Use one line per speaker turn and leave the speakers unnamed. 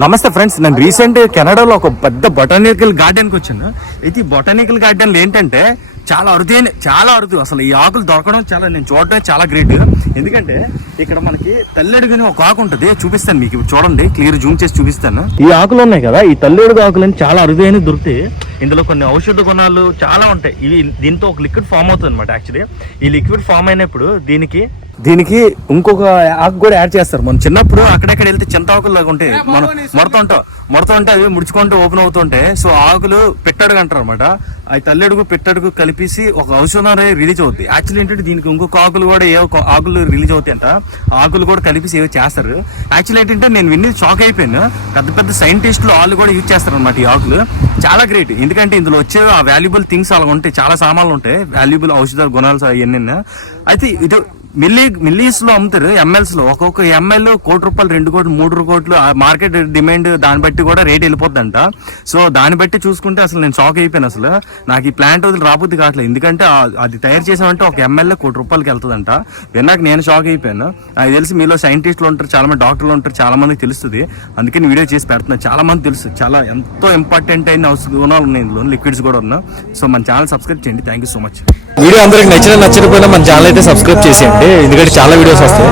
నమస్తే ఫ్రెండ్స్ నేను రీసెంట్ కెనడాలో ఒక పెద్ద బొటానికల్ గార్డెన్కి వచ్చాను. అయితే ఈ బొటానికల్ గార్డెన్లు ఏంటంటే చాలా అరుదైన చాలా అరుదు. అసలు ఈ ఆకులు దొరకడం చాలా నేను చూడటం చాలా గ్రేట్ ఎందుకంటే ఇక్కడ మనకి తల్లెడుగని ఒక ఆకు ఉంటుంది. చూపిస్తాను మీకు. చూడండి క్లియర్ జూమ్ చేసి చూపిస్తాను. ఈ ఆకులు ఉన్నాయి కదా ఈ తల్లెడుగు ఆకులు చాలా అరుదైన దొరుకుతాయి ఇందులో కొన్ని ఔషధ గుణాలు చాలా ఉంటాయి. ఇవి దీంతో ఒక లిక్విడ్ ఫామ్ అవుతుంది అనమాట యాక్చువల్లీ ఈ లిక్విడ్ ఫామ్ అయినప్పుడు దీనికి దీనికి ఇంకొక ఆకు కూడా యాడ్ చేస్తారు. మనం చిన్నప్పుడు అక్కడెక్కడ వెళ్తే చింత ఆకులు లాగా ఉంటాయి. మనం మొడతా మొడతా ఉంటే అవి ముడుచుకుంటూ ఓపెన్ అవుతుంటే సో ఆకులు పెట్టడుగు అంటారు అనమాట అవి తల్లెడుగు పెట్టడుగు కలిపేసి ఒక ఔషధం అనేది రిలీజ్ అవుద్ది. యాక్చువల్లీ ఏంటంటే దీనికి ఇంకొక ఆకులు కూడా ఏ ఒక ఆకులు రిలీజ్ అవుతాయి అంట. ఆకులు కూడా కలిపేసి ఏవో చేస్తారు. యాక్చువల్లీ ఏంటంటే నేను విని షాక్ అయిపోయాను. పెద్ద పెద్ద సైంటిస్టులు వాళ్ళు కూడా యూజ్ చేస్తారు అనమాట ఈ ఆకులు. చాలా గ్రేట్ ఎందుకంటే ఇందులో వచ్చే ఆ వాల్యుబుల్ థింగ్స్ అలా ఉంటాయి. చాలా సామాన్లు ఉంటాయి. వాల్యుబుల్ ఔషధాలు గుణాలు అవన్నీ అయితే ఇది మిల్లీ మిల్లీస్లో అమ్ముతారు ఎంఎల్స్లో. ఒక్కొక్క ఎంఎల్ కోటి రూపాయలు రెండు కోట్లు మూడు కోట్లు ఆ మార్కెట్ డిమాండ్ దాన్ని బట్టి కూడా రేట్ వెళ్ళిపోద్దంట. సో దాన్ని బట్టి చూసుకుంటే అసలు నేను షాక్ అయిపోయాను అసలు. నాకు ఈ ప్లాంట్ వదిలి రాబోద్ది కావట్లేదు. ఎందుకంటే అది తయారు చేసామంటే ఒక ఎంఎల్ఏ కోటి రూపాయలకి వెళ్తుందంట. విన్నాక నేను షాక్ అయిపోయాను. నాకు తెలిసి మీలో సైంటిస్టులు ఉంటారు చాలా మంది డాక్టర్లు ఉంటారు చాలా మందికి తెలుస్తుంది. అందుకని వీడియో చేసి పెడుతున్నాను చాలా మంది తెలుసు. చాలా ఎంతో ఇంపార్టెంట్ అయిన గుణాలు ఉన్నాయి ఇందులో లిక్విడ్స్ కూడా ఉన్నాయి. సో మన ఛానల్ సబ్స్క్రైబ్ చేయండి. Thank you so much
video అందరికి నచ్చిన నచ్చకపోయినా మన ఛానల్ అయితే సబ్స్క్రైబ్ చేసేయండి. ఎందుకంటే చాలా వీడియోస్ వస్తాయి.